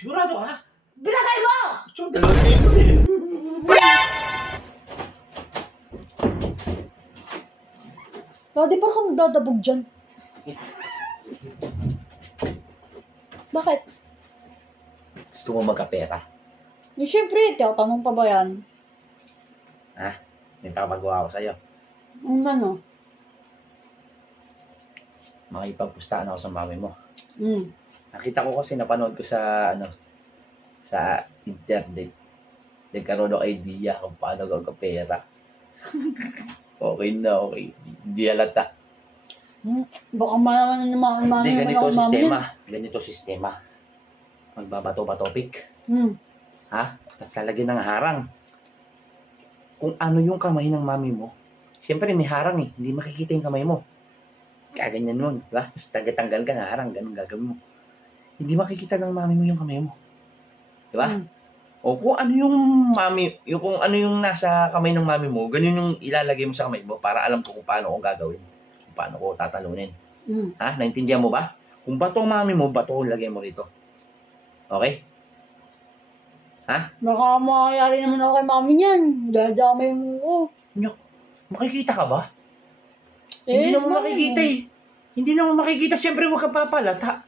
Sigurado ka? Binagay mo! So, 2,000 eh. Daddy, parang kang nagdadabog dyan. Bakit? Gusto mo magkapera? Eh, syempre, tinatanong pa ba yan? Ha? May papagawa ko sa'yo. Ano? Makipagpustaan ako sa mami mo. Mm. Nakita ko kasi napanood ko sa sa internet. Nagkaroon ng idea kung paano gagapera. Okay na, okay. Hindi halata. Baka malaman na naman Hindi, naman ganito ako mami sistema. Ganito sistema. Magbabato-bato pick. Hmm. Ha? Tapos lalagyan ng harang. Kung ano yung kamay ng mami mo, siyempre may harang eh. Hindi makikita yung kamay mo. Kaya ganyan nun, di ba? Tapos tanggal ka na harang, ganun gagawin mo. Hindi makikita ng mami mo yung kamay mo. Di ba? Hmm. O kung ano yung kung ano yung nasa kamay ng mami mo, ganun yung ilalagay mo sa kamay mo para alam ko kung paano ko gagawin. Kung paano ko tatalunin. Hmm. Ha? Naintindihan mo ba? Kung bato ang mami mo, bato ko lagay mo rito. Okay? Baka makayari naman ako kay mami niyan. Dadamay mo ko. Nyok, makikita ka ba? Eh, Hindi naman mami makikita mo. eh. Hindi naman makikita. Siyempre, huwag ka papalata.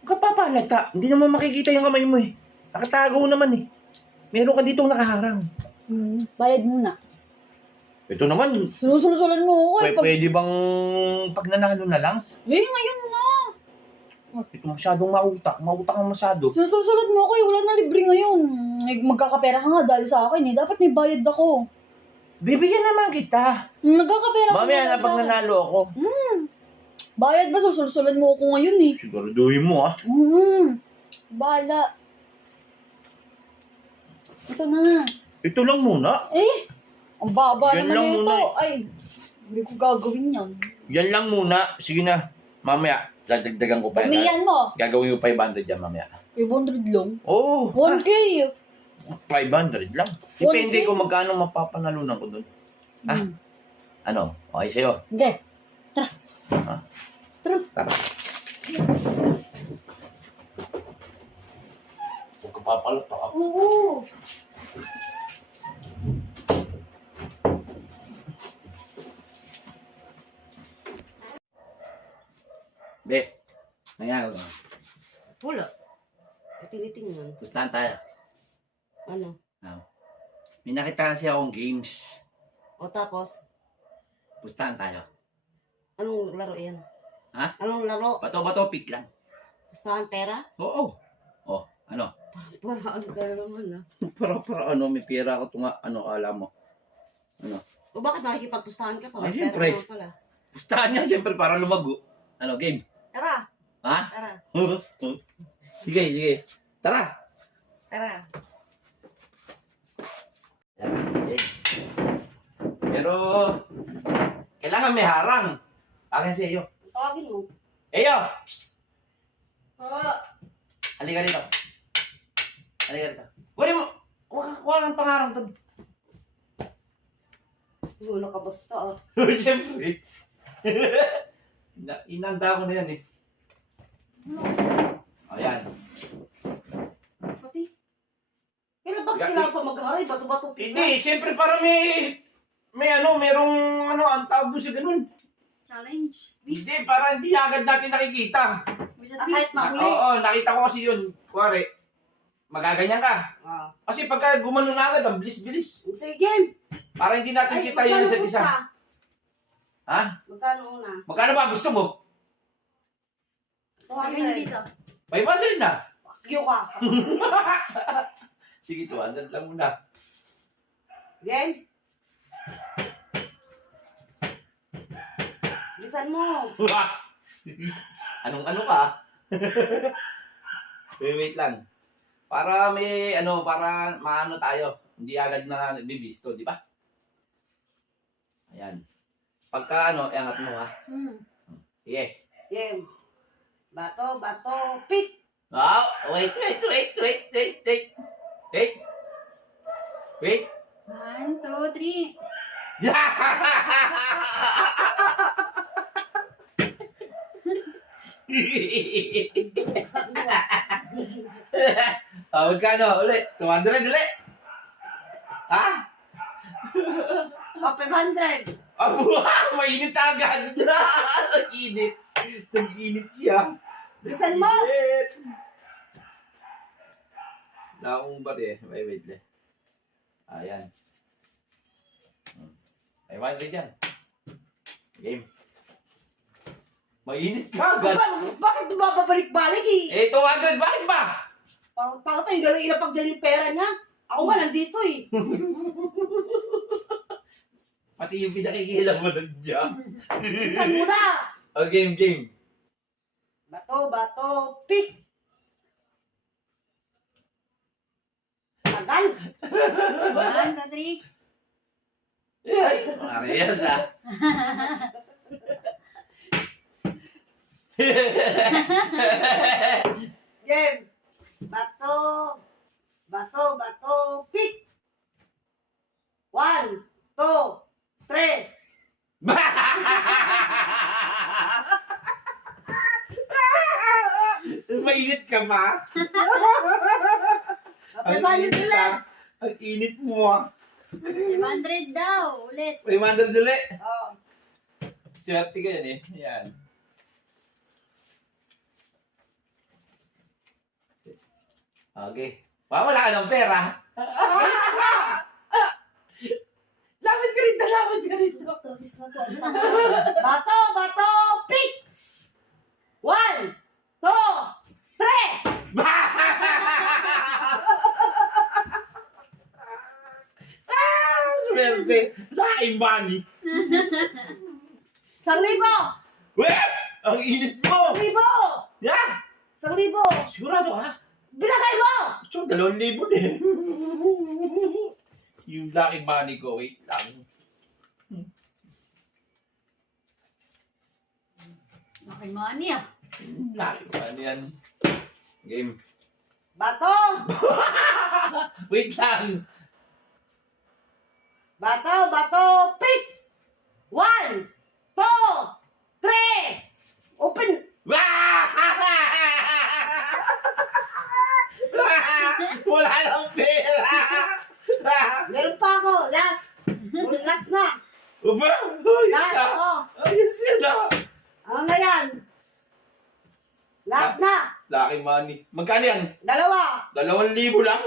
Huwag ka papalata. Hindi naman makikita yung kamay mo eh. Nakatago naman eh. Meron ka ditong nakaharang. Hmm. Bayad muna. Ito naman, Sinusulsulan mo ako eh. pwede bang pag nanalo na lang? Eh, ngayon na. Ito masyadong mautak. Mautak ang masyado. Sinusulsulan mo ako eh. Wala na libre ngayon. Magkakapera ka nga dahil sa akin eh. Dapat may bayad ako. Bibigyan naman kita. Nagkakapera ka Mamaya dahil na sa pag akin. nanalo ako. Bayad ba? Susulsulan mo ako ngayon eh. Siguraduhin mo ah. Bala. Ito na. Ito lang muna. Eh, ang baba Yan naman lang nito. muna eh. Ay, hindi ko gagawin yan. Yan lang muna. Sige na. Mamaya, dadagdagan ko pa yan. Pamiyan mo. Gagawin ko 500 yan mamaya. 500 lang. Oo. 1K. 500 lang. Depende kung magkano mapapanalunan ko dun. Ah. Hmm. Ano? Okay sa'yo? Hindi. Ha? Tara. Tara. Huwag ka papalata ka. Oo. Be, nangyari ko. Wala. Tinitingnan. Pustahan tayo. Ano? May nakita kasi akong games. O tapos, Pustahan tayo. anong laro yan? Ha? Anong laro? Bato-bato pick lang. Gustahan pera? Oo. Oh, ano? Paraan ka naman ah. Para ano, may pera ako tunga, ano, alam mo. O bakit makikipagpustahan ka pa? Ay, May syempre. pera naman pala. Pustahan niya, siyempre, para lumago. Ano, game? Tara! Ha? Tara! Sige, sige. Tara! Tara! Pero, kailangan may harang. Akin si Eyo. Tawagin mo. Eyo! Ah, Halika rito. Halika rito. Kunin mo! Kuha kang pangarang doon. Wala ka basta ah. Siyempre. Inanda ko na yan eh. Ayan. Pati. Kailan bakit Gati. kailangan pa mag-aray? Bato-bato ka. Hindi, siyempre para merong ang tawag doon sa ganun. challenge. Hindi, para hindi agad natin nakikita. Kahit mahuli. Oo, nakita ko kasi yun. Kuwari, magaganyan ka. Ah. Kasi pagka gumano na agad, ang bilis-bilis. Sige, game! Para hindi natin kita yung isa't isa. Ha? Magkano una? Magkano ba gusto mo? 200. 500 na. Kyo ka. Sige, 200 lang muna. Game? Bilisan mo. Anong ano ka? Wait lang. Para may para maano tayo. Hindi agad na bibisto, di ba? Ayan. Pagka angat mo ha. Sige. Game. Bato, pick. Oh, wait. Wait. 1, 2, 3. Magkano? Uli. 200 uli. Ha? O, 500. Abo, mainit agad. Ang init. Ang init siya. Bilisan mo. Init. Nakakong bari eh. Wait lang. Ayan. May 100 yan. Game. Mainit ka agad. Bakit bumabalik-balik eh? 200, bakit ba? Parang tayo gano'ng ilapag dyan yung pera niya. Ako ba nandito eh. Pati yung pinakikilam mo nun dyan. Bilisan mo na. Game. Bato, pick. Tagal. 1, 2, 3. Ay, Marias ah. Game. Bato, pick. 1, 2, 3. Mainit ka ba? Kapag ulit. Ang init mo ah. 500 daw. Ulit. 500 ulit. Oh. Swerte ka yan eh. Yan. Okay. Wala ka ng pera. Lapit ka rito, lapit ka rito. Bato, pick. 1, 2, 3. Swerte. Laking money. 1,000. Weh! Ang init mo! 1,000. Yan! 1,000. Sigurado ka? Binagay mo. So, 2,000 din. Yung laking money ko, wait lang. Laki money ah. Laking money yan. Game. Bato, Wait lang. bato, pick. 1, 2, 3. Open. Wala lang pera. Meron pa ako. Last. Last na. Aba, ayos Last. ah. Oh. Ayos yan ah. Ano na yan? Lahat na. Laking money. Magkano yan? 2. 2,000 lang.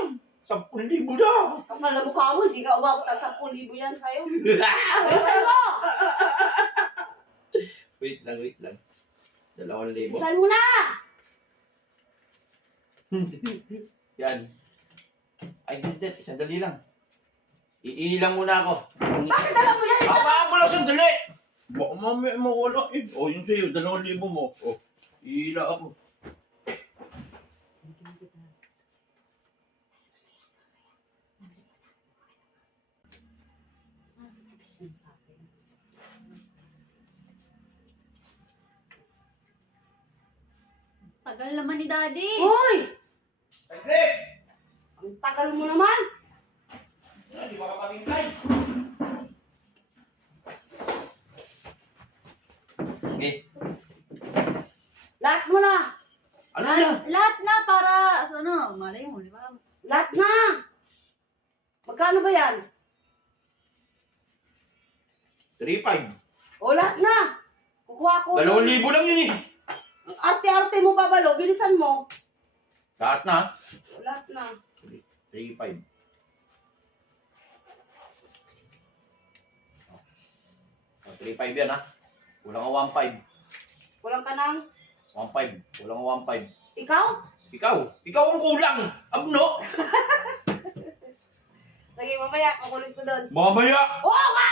10,000 na. Kapag na mukha mo, hindi ka umabot ang 10,000 yan sa'yo. Bilisan mo. Wait lang. 2,000. Bilisan mo na. Yan. Ay, hindi. Sandali lang. Iilang muna ako. Bakit alam mo yan? Hawakan mo lang sandali. Baka mamaya mawala eh. O, yun sa'yo. 2,000 mo. O, iila ako. Tagal naman ni Daddy. Uy! Saglit! Ang tagal mo naman. Hindi ba ka pamintay? Okay. Lahat mo na. Ano na? Lahat na para, ano, malay mo, di ba? Lahat na. Magkano ba yan? 3,500. O, lahat na. Kukuha ko. 2,000 lang yun eh. Ang arte-arte mo, babalo. Bilisan mo. Lahat na. O, lahat na. 3,500. Oh, 3,500 yan ha. Kulang ka 1,500. Kulang ka ng... 1,500. Kulang ka 1,500. Ikaw? Ikaw ang kulang. Abno. Sige, mamaya. Kukulit ko doon. Mamaya. Oo nga!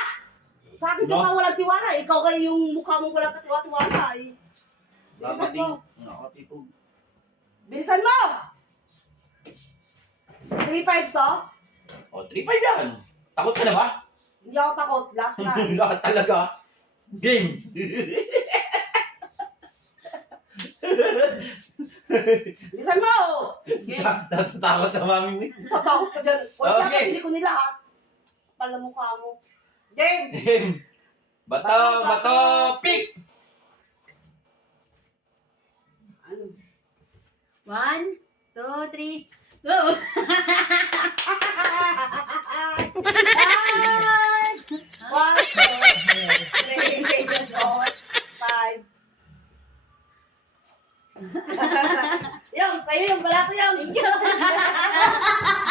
Sa akin No? ka walang tiwala. Ikaw kayo yung mukha mong walang katiwa-tiwala. Eh. Bilisan mo. Nakatipog. Bilisan mo! 3-5 to? O, 3,500 yan. Takot ka na ba? Hindi ako takot. Lahat na. Lahat talaga. Game. Bilisan mo! Okay. Natatakot na mami mo. Tatakot ka dyan. Wala Okay. hindi ko nila ha. Pala mukha mo. Game! Game. Bato, pick. Ano? 1, 2, 3. Go! One, two, three, four, five. Yung, sa'yo yung bala ko yung. Thank you.